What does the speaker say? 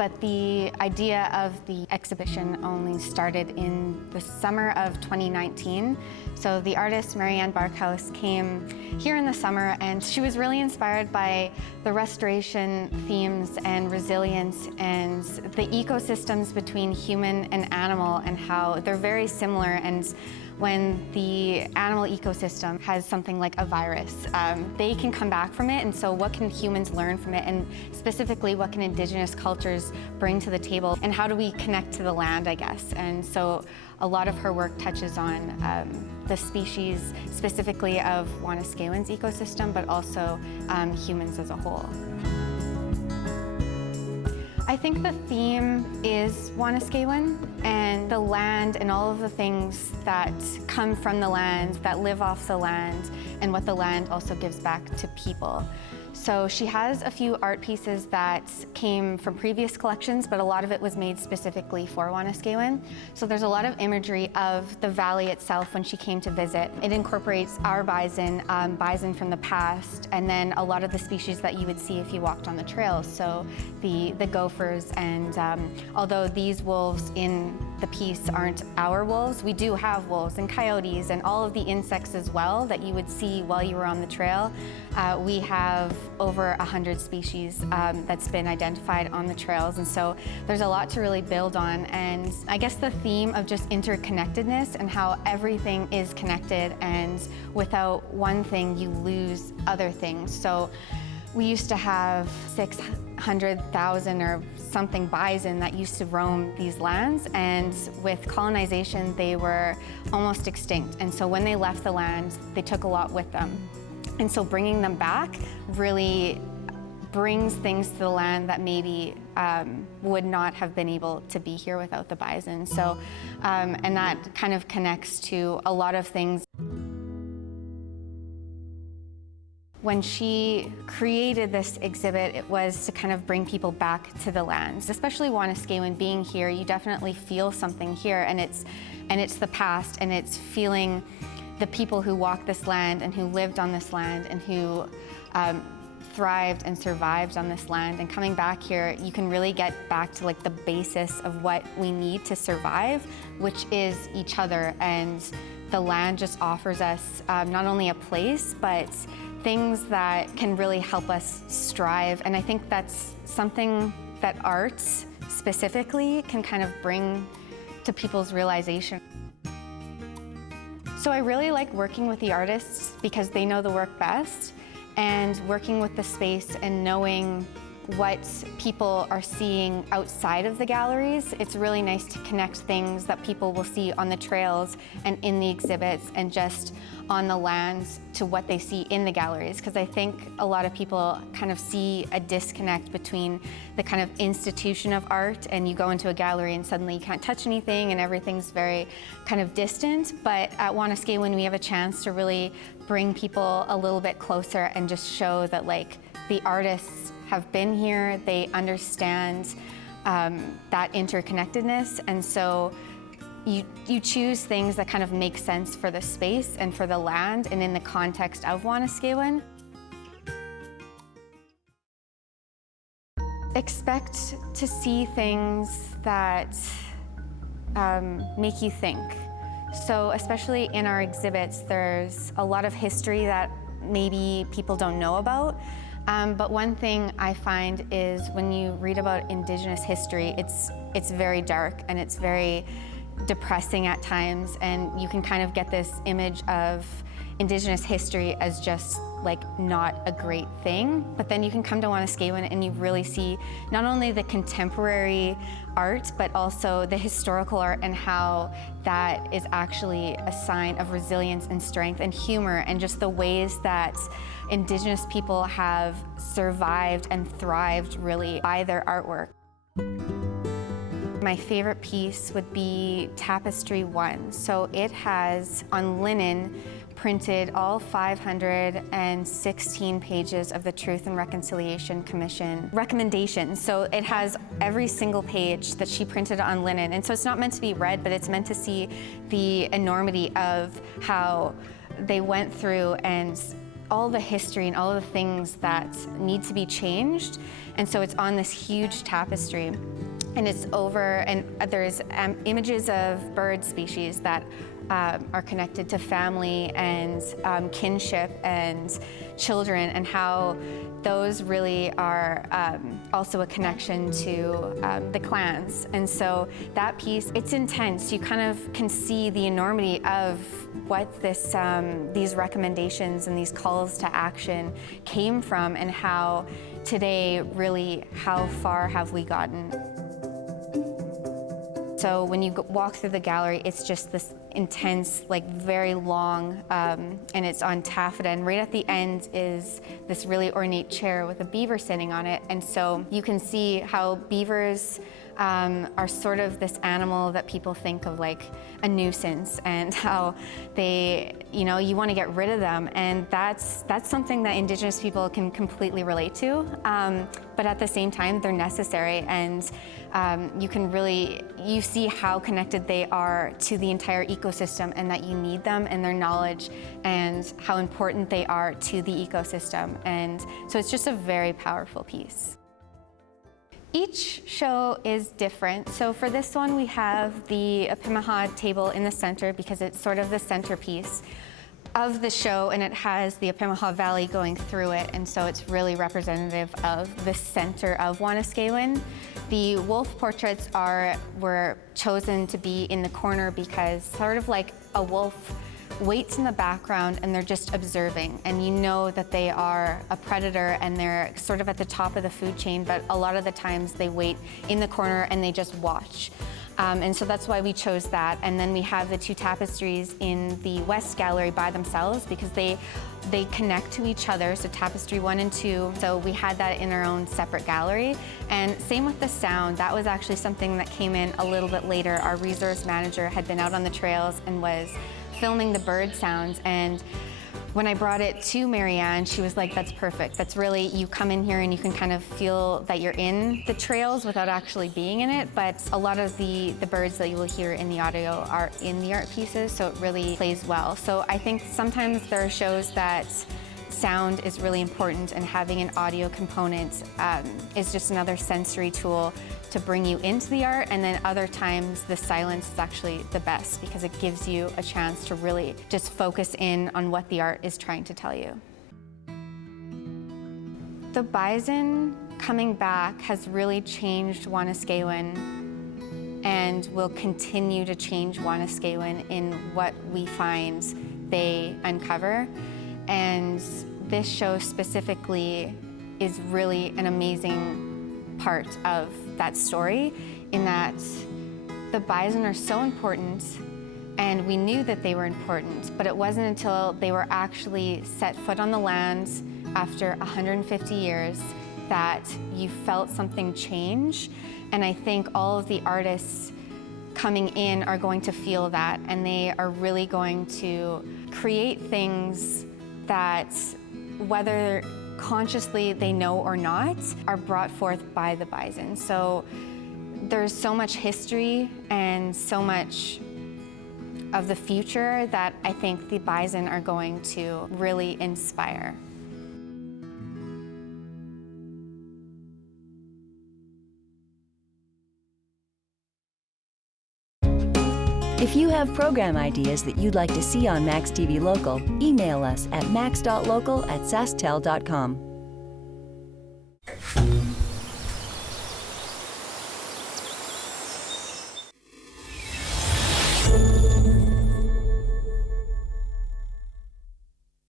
but the idea of the exhibition only started in the summer of 2019. So the artist Mary Anne Barkhouse came here in the summer, and she was really inspired by the restoration themes and resilience and the ecosystems between human and animal and how they're very similar. And when the animal ecosystem has something like a virus, they can come back from it, and so what can humans learn from it, and specifically what can Indigenous cultures bring to the table, and how do we connect to the land, I guess. And so a lot of her work touches on the species specifically of Wanuskewin's ecosystem, but also humans as a whole. I think the theme is Wanuskewin and the land and all of the things that come from the land, that live off the land, and what the land also gives back to people. So she has a few art pieces that came from previous collections, but a lot of it was made specifically for Wanuskewin. So there's a lot of imagery of the valley itself when she came to visit. It incorporates our bison, bison from the past, and then a lot of the species that you would see if you walked on the trails. So the gophers, and although these wolves in the piece aren't our wolves, we do have wolves and coyotes and all of the insects as well that you would see while you were on the trail. We have over 100 species that's been identified on the trails, and so there's a lot to really build on. And I guess the theme of just interconnectedness and how everything is connected, and without one thing you lose other things. So we used to have 600,000 or something bison that used to roam these lands, and with colonization they were almost extinct. And so when they left the land, they took a lot with them. And so bringing them back really brings things to the land that maybe would not have been able to be here without the bison. So, and that kind of connects to a lot of things. When she created this exhibit, it was to kind of bring people back to the lands, especially Wanuskewin being here. You definitely feel something here, and it's the past, and it's feeling the people who walked this land and who lived on this land and who thrived and survived on this land. And coming back here, you can really get back to like the basis of what we need to survive, which is each other. And the land just offers us not only a place, but things that can really help us strive. And I think that's something that arts specifically can kind of bring to people's realization. So I really like working with the artists because they know the work best, and working with the space and knowing what people are seeing outside of the galleries. It's really nice to connect things that people will see on the trails and in the exhibits and just on the lands to what they see in the galleries, because I think a lot of people kind of see a disconnect between the kind of institution of art, and you go into a gallery and suddenly you can't touch anything and everything's very kind of distant. But at Wanuskewin we have a chance to really bring people a little bit closer and just show that like the artists have been here, they understand that interconnectedness, and so you choose things that kind of make sense for the space and for the land and in the context of Wanuskewin. Expect to see things that make you think. So especially in our exhibits, there's a lot of history that maybe people don't know about. But one thing I find is when you read about Indigenous history, it's very dark and it's very depressing at times, and you can kind of get this image of Indigenous history as just like not a great thing. But then you can come to Wanuskewin and you really see not only the contemporary art, but also the historical art, and how that is actually a sign of resilience and strength and humor, and just the ways that Indigenous people have survived and thrived really by their artwork. My favorite piece would be Tapestry 1. So it has on linen printed all 516 pages of the Truth and Reconciliation Commission recommendations. So it has every single page that she printed on linen. And so it's not meant to be read, but it's meant to see the enormity of how they went through and all the history and all of the things that need to be changed. And so it's on this huge tapestry. And it's over, and there's images of bird species that are connected to family and kinship and children, and how those really are also a connection to the clans. And so that piece, it's intense. You kind of can see the enormity of what this, these recommendations and these calls to action came from, and how today, really, how far have we gotten? So when you walk through the gallery, it's just this intense, like very long, and it's on taffeta. And right at the end is this really ornate chair with a beaver sitting on it. And so you can see how beavers are sort of this animal that people think of like a nuisance, and how they, you know, you want to get rid of them. And that's something that Indigenous people can completely relate to. But at the same time, they're necessary, and you can really, you see how connected they are to the entire ecosystem, and that you need them and their knowledge, and how important they are to the ecosystem. And so it's just a very powerful piece. Each show is different. So for this one, we have the Opimihaw table in the center because it's sort of the centerpiece of the show, and it has the Opimihaw Valley going through it, and so it's really representative of the center of Wanuskewin. The wolf portraits were chosen to be in the corner because sort of like a wolf waits in the background and they're just observing, and you know that they are a predator and they're sort of at the top of the food chain, but a lot of the times they wait in the corner and they just watch. And so that's why we chose that. And then we have the two tapestries in the West Gallery by themselves because they connect to each other, so tapestry 1 and 2. So we had that in our own separate gallery. And same with the sound. That was actually something that came in a little bit later. Our resource manager had been out on the trails and was filming the bird sounds, and when I brought it to Mary Anne, she was like, that's perfect. That's really, you come in here and you can kind of feel that you're in the trails without actually being in it, but a lot of the birds that you will hear in the audio are in the art pieces, so it really plays well. So I think sometimes there are shows that sound is really important, and having an audio component is just another sensory tool to bring you into the art, and then other times the silence is actually the best because it gives you a chance to really just focus in on what the art is trying to tell you. The bison coming back has really changed Wanuskewin and will continue to change Wanuskewin in what we find they uncover. And this show specifically is really an amazing part of that story, in that the bison are so important, and we knew that they were important, but it wasn't until they were actually set foot on the land after 150 years that you felt something change. And I think all of the artists coming in are going to feel that, and they are really going to create things that, whether consciously they know or not, are brought forth by the bison. So there's so much history and so much of the future that I think the bison are going to really inspire. If you have program ideas that you'd like to see on MaxTV Local, email us at max.local@sasktel.com.